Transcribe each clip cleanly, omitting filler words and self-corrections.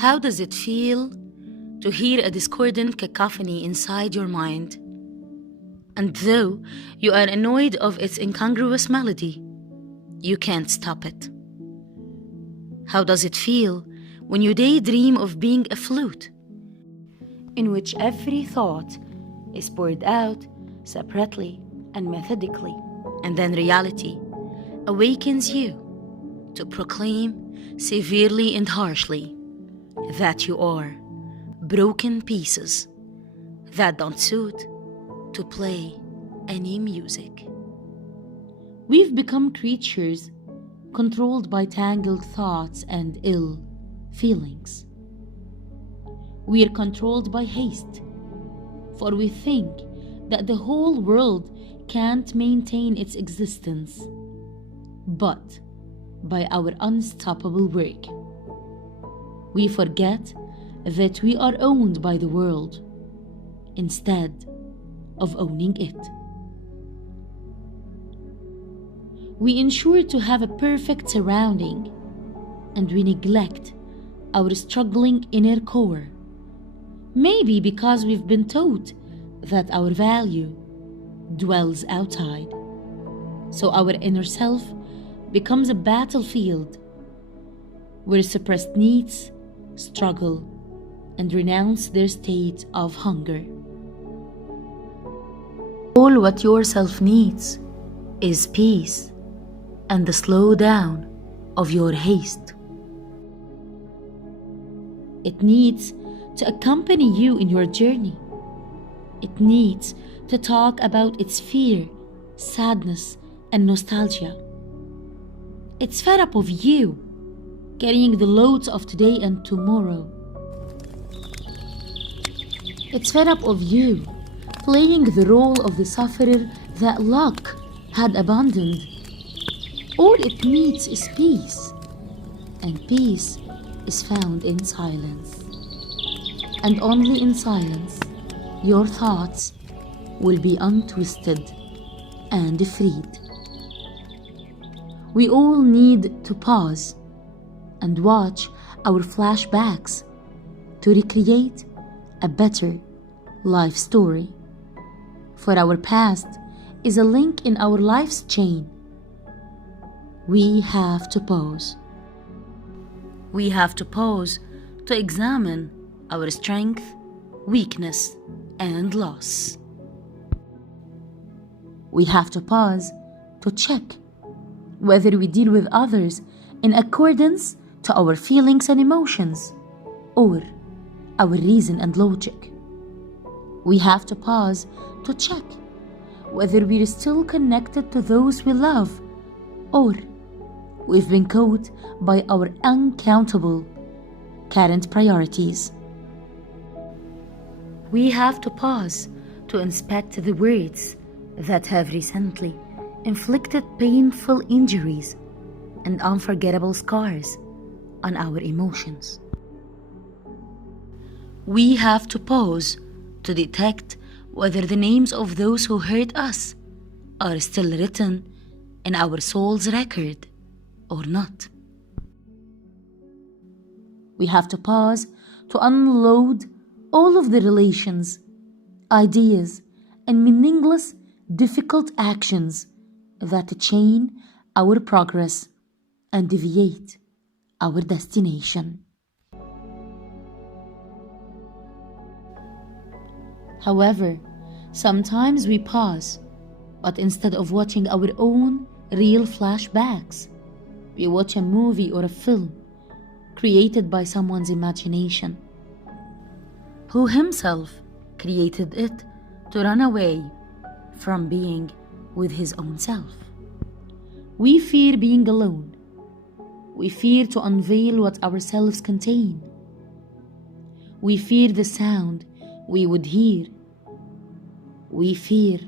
How does it feel to hear a discordant cacophony inside your mind? And though you are annoyed of its incongruous melody, you can't stop it. How does it feel when you daydream of being a flute, in which every thought is poured out separately and methodically, and then reality awakens you to proclaim severely and harshly that you are broken pieces that don't suit to play any music? We've become creatures controlled by tangled thoughts and ill feelings. We are controlled by haste, for we think that the whole world can't maintain its existence but by our unstoppable work. We forget that we are owned by the world instead of owning it. We ensure to have a perfect surrounding, and we neglect our struggling inner core, maybe because we've been taught that our value dwells outside. So our inner self becomes a battlefield where suppressed needs struggle and renounce their state of hunger. All what your self needs is peace and the slow down of your haste. It needs to accompany you in your journey. It needs to talk about its fear, sadness, and nostalgia. It's fed up of you carrying the loads of today and tomorrow. It's fed up of you playing the role of the sufferer that luck had abandoned. All it needs is peace, and peace is found in silence. And only in silence your thoughts will be untwisted and freed. We all need to pause and watch our flashbacks to recreate a better life story. For our past is a link in our life's chain. We have to pause. We have to pause to examine our strength, weakness, and loss. We have to pause to check whether we deal with others in accordance to our feelings and emotions or our reason and logic. We have to pause to check whether we're still connected to those we love or we've been caught by our uncountable current priorities. We have to pause to inspect the words that have recently inflicted painful injuries and unforgettable scars on our emotions. We have to pause to detect whether the names of those who hurt us are still written in our soul's record or not. We have to pause to unload all of the relations, ideas, and meaningless, difficult actions that chain our progress and deviate our destination. However, sometimes we pause, but instead of watching our own real flashbacks, we watch a movie or a film created by someone's imagination, who himself created it to run away from being with his own self. We fear being alone. We fear to unveil what ourselves contain. We fear the sound we would hear. We fear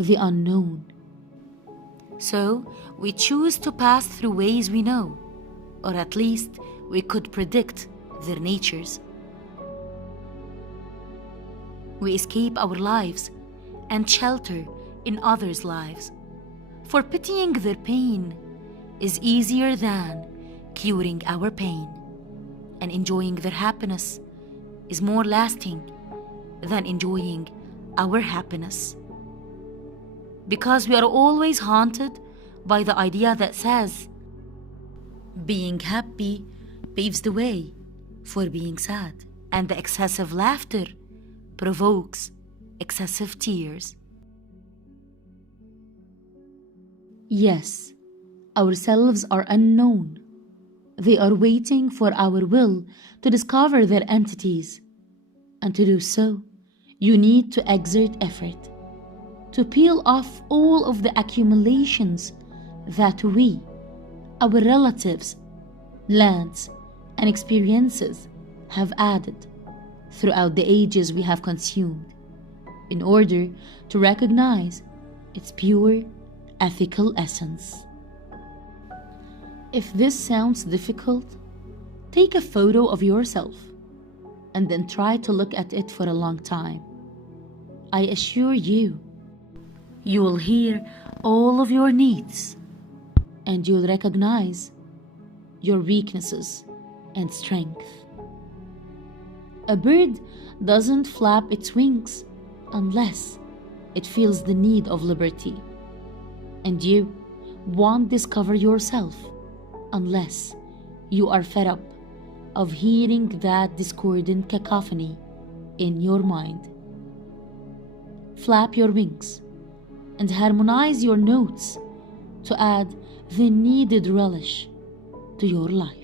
the unknown. So we choose to pass through ways we know, or at least we could predict their natures. We escape our lives and shelter in others' lives, for pitying their pain is easier than curing our pain. and enjoying their happiness is more lasting than enjoying our happiness. Because we are always haunted by the idea that says, being happy paves the way for being sad, and the excessive laughter provokes excessive tears. Yes, ourselves are unknown. They are waiting for our will to discover their entities. And to do so, you need to exert effort, to peel off all of the accumulations that we, our relatives, lands, and experiences have added throughout the ages we have consumed, in order to recognize its pure, ethical essence. If this sounds difficult, take a photo of yourself and then try to look at it for a long time. I assure you, you will hear all of your needs, and you'll recognize your weaknesses and strength. A bird doesn't flap its wings unless it feels the need of liberty. And you won't discover yourself unless you are fed up of hearing that discordant cacophony in your mind. Flap your wings and harmonize your notes to add the needed relish to your life.